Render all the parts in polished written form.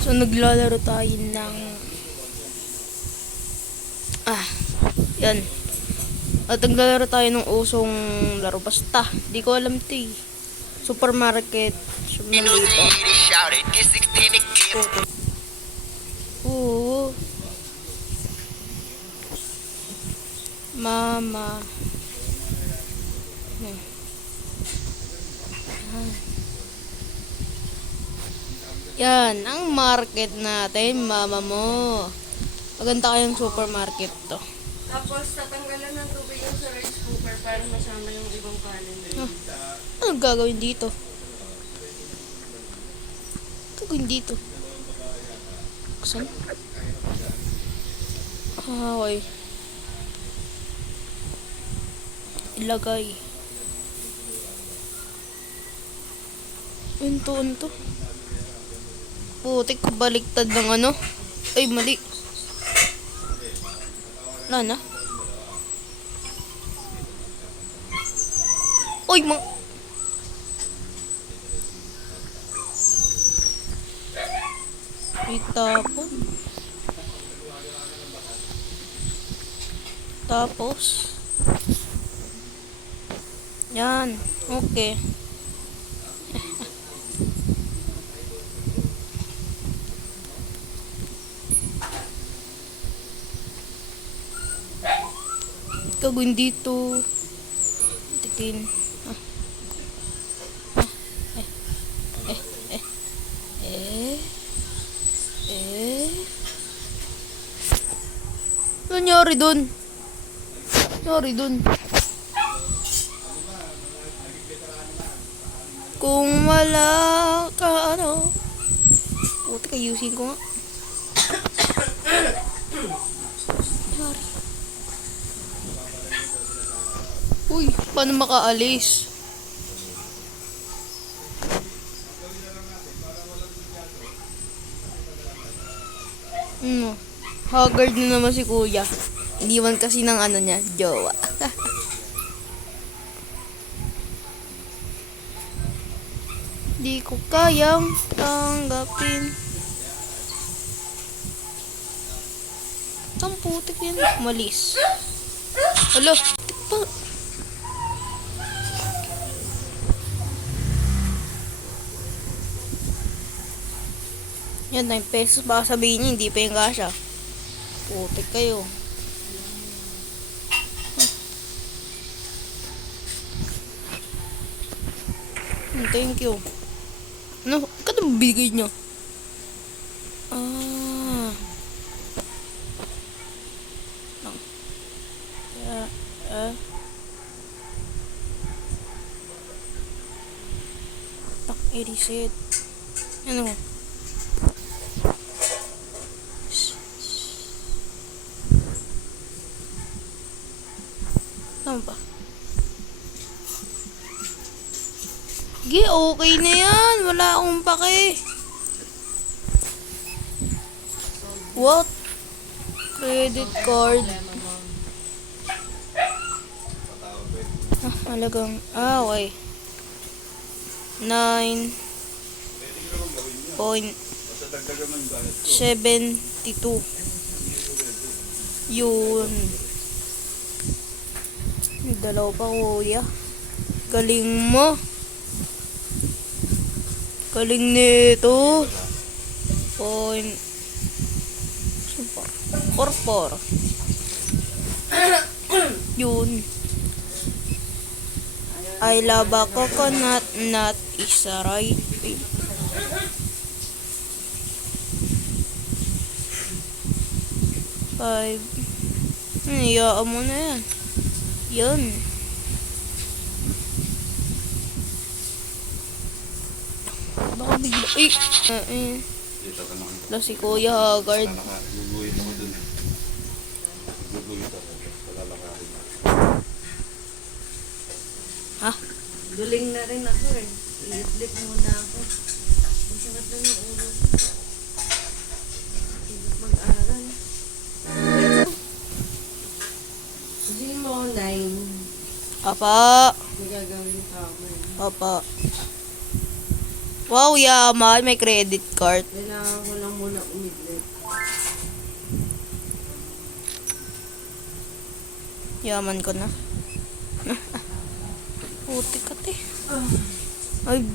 So, naglalaro tayo ng... yan. At naglalaro tayo ng usong laro. Basta, di ko alam ito eh. Supermarket. Oo. Mama. Yan, ang market natin, mama mo. Maganda kayong supermarket to. Tapos, tatanggalan ng tubig yung sa rice cooker para masama yung ibang kanin. Anong gagawin dito? Gagawin dito? Saan? Okay. Ilagay. Unto. Putik, baliktad ng ano. Ay, mali. Wala na. Uy, itapon. Tapos. Yan. Okay. Gagawin dito. Titin. Nangyari dun? Kung wala ka, ano? Puti ka, ayusin ko nga. Nangyari. Uy, paano makaalis? Haggard na naman si kuya. Iniwan kasi ng ano niya, jowa. Di ko kayang tanggapin. Ang putik yan. Malis. Alo, pa. Yan, 9 pesos. Baka sabihin niya, hindi pa yung kasha. Putik kayo. Thank you. Ano? Kano bigay niyo? I-reset. Ano? Tama ba? Sige, okay na yan. Wala akong pake. What? Credit card. Halagang, okay. 9.72. Yun. Dalaw pa, kuya. Galing mo. Galing nito. Point. Porpor. Yun. I love a coconut, not isa right. Five. Iyaan mo na yan. Yun. Baka bigla. Wala si Kuya Haggard. Ha? Duling na rin ako eh. I-flip muna ako. Masakit na ng ulo. Hindi mag-aral. Sabihin mo ako 9. Apa. May gagawin ka ako. Apa. Wow, yaman. May credit card. Kailangan kailangan ko lang muna umidlip. Yaman ko na. Puti ka te. $5.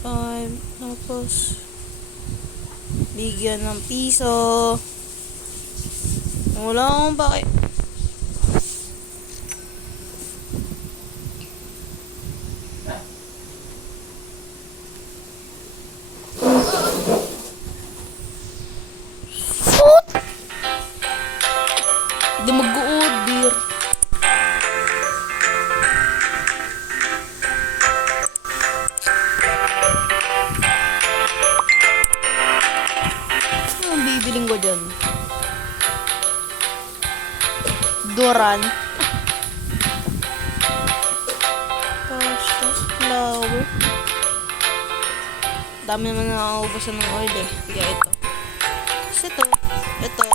5. Tapos, bigyan ng piso. Wala akong bakit. Hindi mag-order. Anong bibiling ko dyan? Duran. Pasta. Flour. Dami naman nakaubusan ng oil eh. Kaya ito. Kasi ito. Ito. Ito.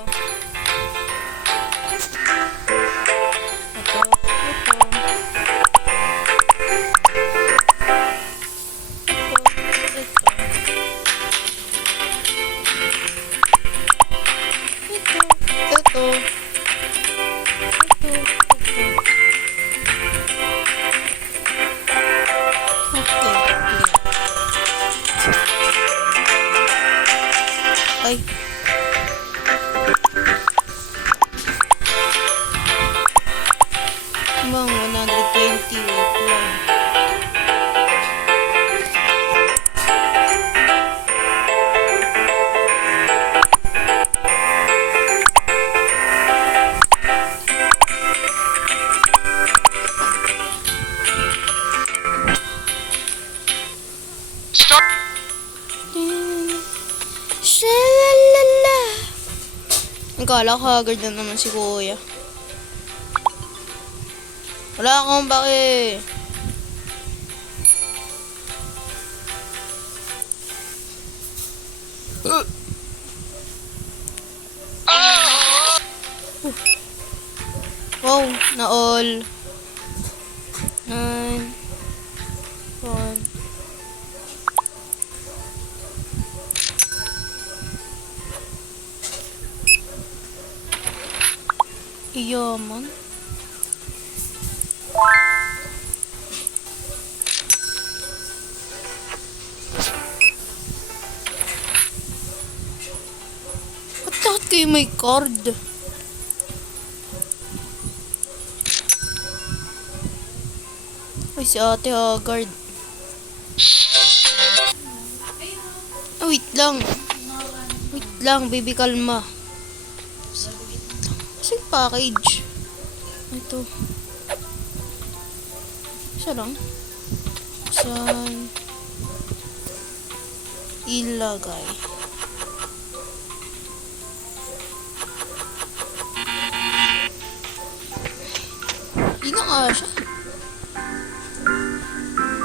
Ay. Bang 120 wait lang. Shalalala. Akala ko agad na naman si kuya. Wala akong baki. Wow, na all. 9. 1. Iyaman. Ba't lahat kayo may card? Ay, si ate Haggard. Ah, wait lang. Wait lang, baby, kalma. Kasi package. Ito. Isa lang. Saan ilagay? Hindi na nga siya.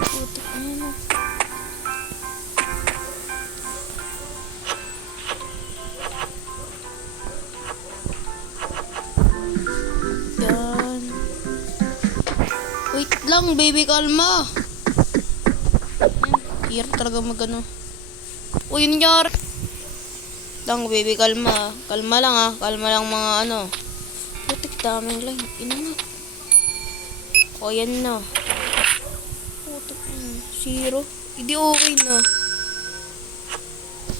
Putik na yun. Yan. Wait lang, baby, kalma. Hirap talaga magano. Uy, yun nangyari. Lang, baby, kalma. Kalma lang ah. Kalma lang mga ano. Putik, daming line. Ina nga. O, yan na. Putik na. 0. Hindi okay na.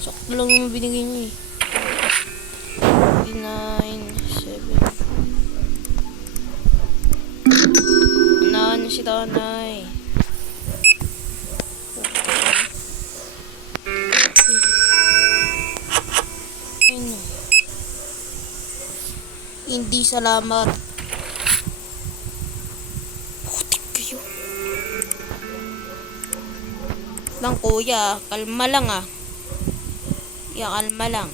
Sakto lang yung binigay niya eh. 9, 7. Ano si tanay? Ayun. Hindi salamat. Putik kayo. Lang kuya, kalma lang ah. Ya, kalma lang.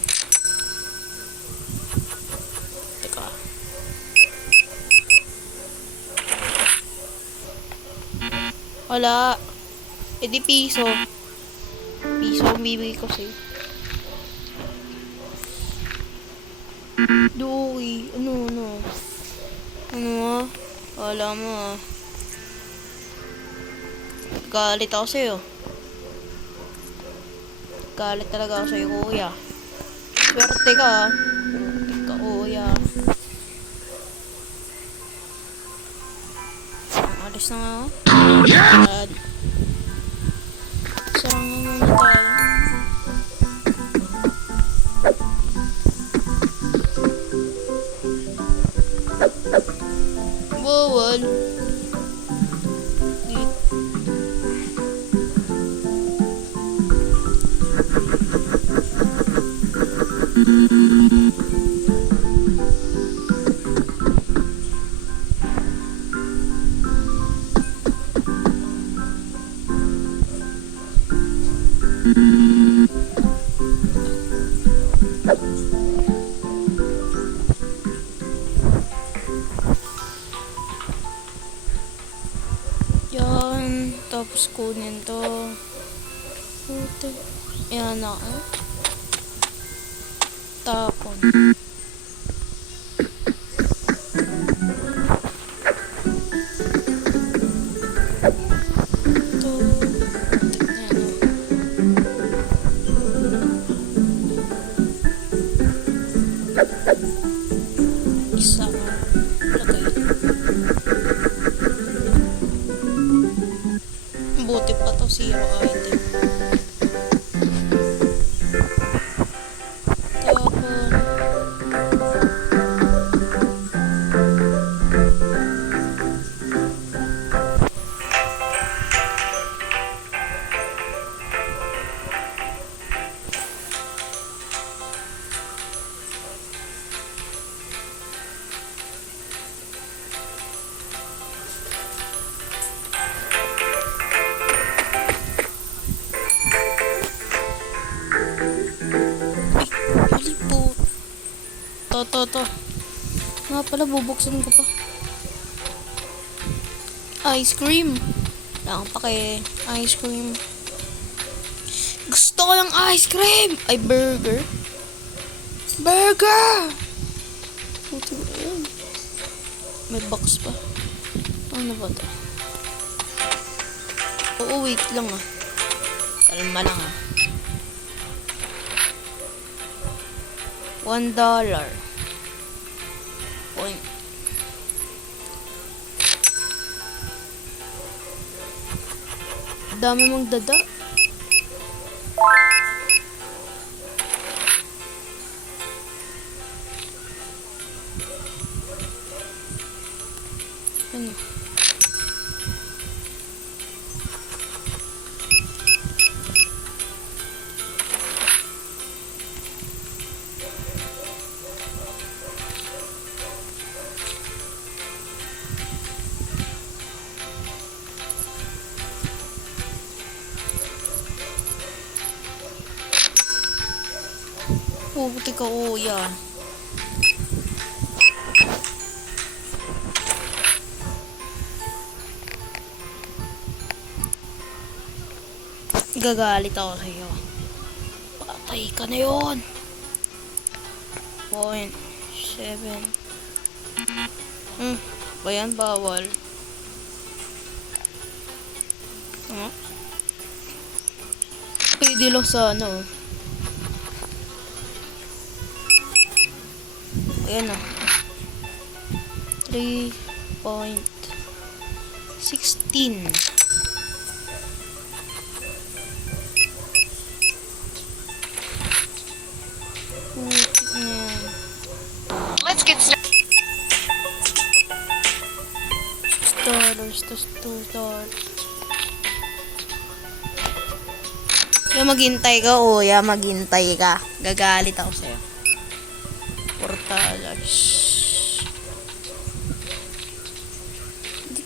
Teka. Wala. E di piso. Piso ang bibigay ko sa'yo. Doy. Ano? Ano ah? Wala mo ah. Galit ako sa'yo. Galit talaga ako sa'yo, kuya. Swerte ka, ah. Swerte ka, kuya. Alis na nga ako. Yan. Sarangan muna tayo. Bawal. Yan. Tapos kunin to. Puti. Yan na ako. Tapon. Ito. Yan o. Isa nga. Lagay. Buti pa to, zero item. Tapon. Mali po. To. Nga pala, bubuksan ko pa. Ice cream. Lang pa kay ice cream. Gusto ko ng ice cream! Ay, burger. Burger! Puti ba yan? May box pa. Ano ba to? Oo, wait lang ah. Kalma lang ah. $1. Point. Dami mong dada. Ano? Puti ka, kuya. Gagalit ako sa'yo. Patay ka na yun. 0.7. Ba yan? Bawal. Pwede lang sa ano. Ayan na. 3.16. Let's get started. $6 to $2. Maghintay ka, kuya. Maghintay ka. Gagalit ako sa'yo. $4.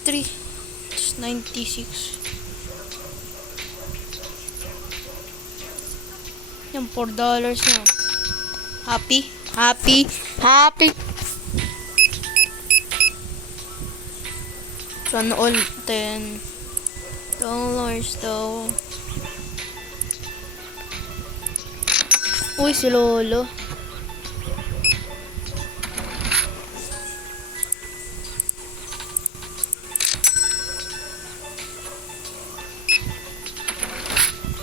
3. 96. Yan, $4 na. Happy? Happy? Happy? Sana all $10 daw. Uy, si Lolo.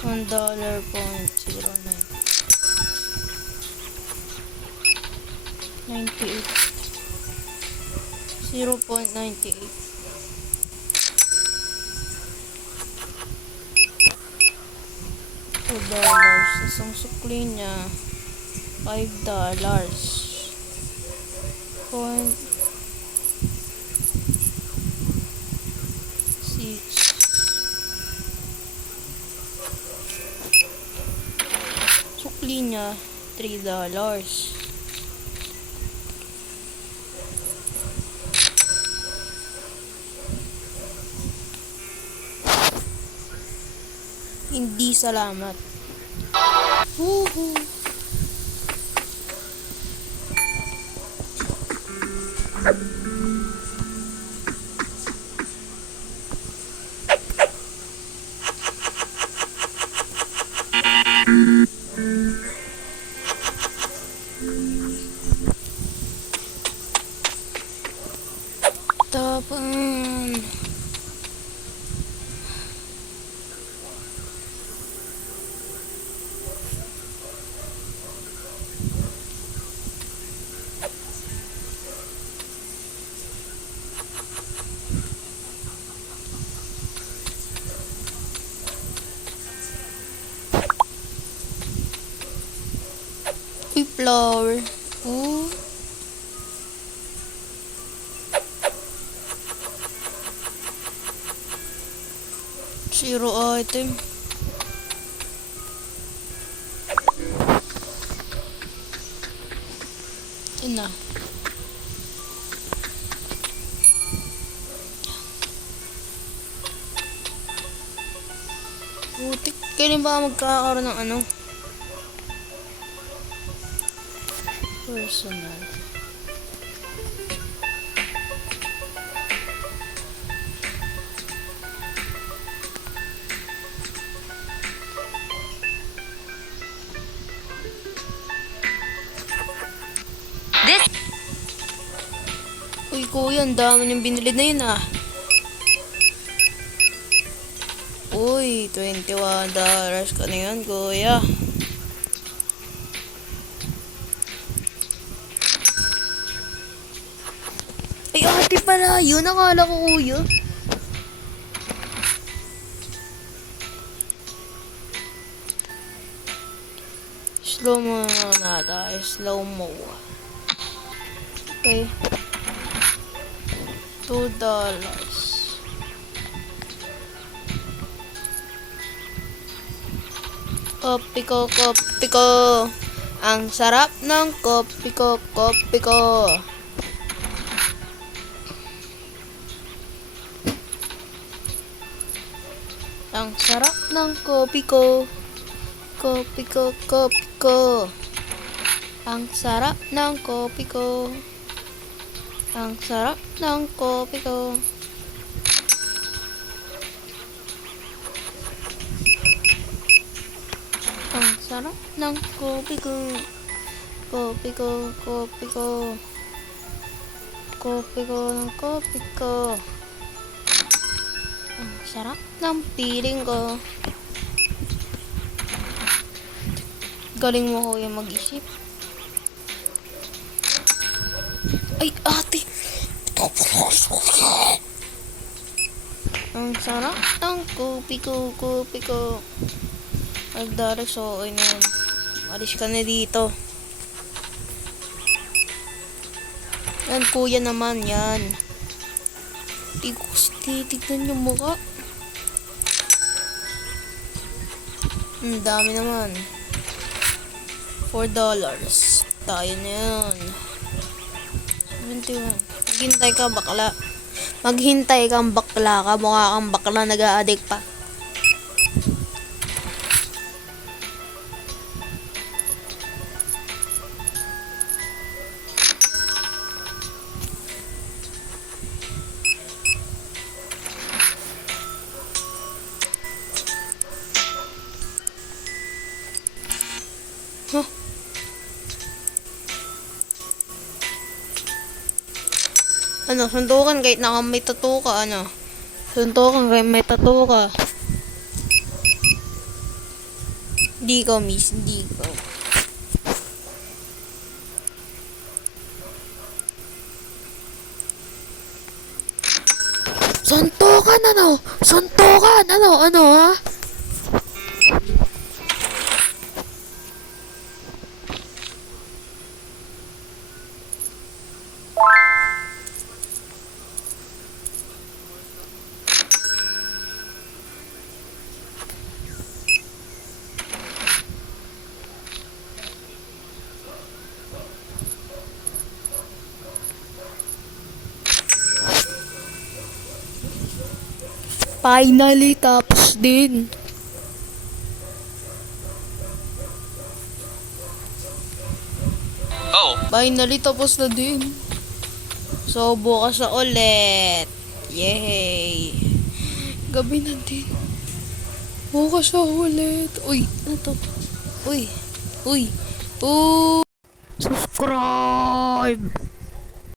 $1. $1.09. 98. 0.98. $2. Isang sukli niya, $5. Point 6. Sukli niya, $3. Hindi salamat. Woohoo! Tapang. Uy, flower. Ooh. Zero item. Yun na. Putik. Kailan ba magkakaroon ng ano? Personal. This Uy, kuya, ang dami niyang binili na yun ah. Uy, $21 ka na yun, kuya. Ay, ate pala yun. Nakala ko, kuya. Slow mo na tayo. Slow mo. Okay. $2. Kopi ko, kopi ko. Ang sarap ng kopi ko, kopi ko. Ang sarap ng kopi ko. Kopi ko, kopi ko. Ang sarap ng kopi ko. Ang sarap ng kopi ko. Ang sarap ng kopi ko. Kopi ko, kopi ko. Kopi ko ng kopi ko. Ang sarap ng piling ko. Galing mo, kuya, mag-isip. Ay, ate! Ang sarap ng kopi ko, kopi ko. Nagdaras, okay na yan. Malis ka na dito. Yan, kuya naman, yan. Titignan yung mukha. Ang dami naman. $4. Tayo na yun. 71. Maghintay ka, bakla. Maghintay kang bakla ka. Mukha kang bakla, nag-a-addict pa. Huh? Ano, suntukan kahit naka may tattoo ka, ano? Suntukan kahit may tattoo ka. Hindi ko, miss. Hindi ko. Suntukan, ano? Suntukan, ano? Ano, ha? Finally, tapos din. Oh, Finally, tapos na din. So, bukas na ulit. Yay! Gabi na din. Bukas na ulit. Uy, ano to? Uy, uy, uy. Subscribe!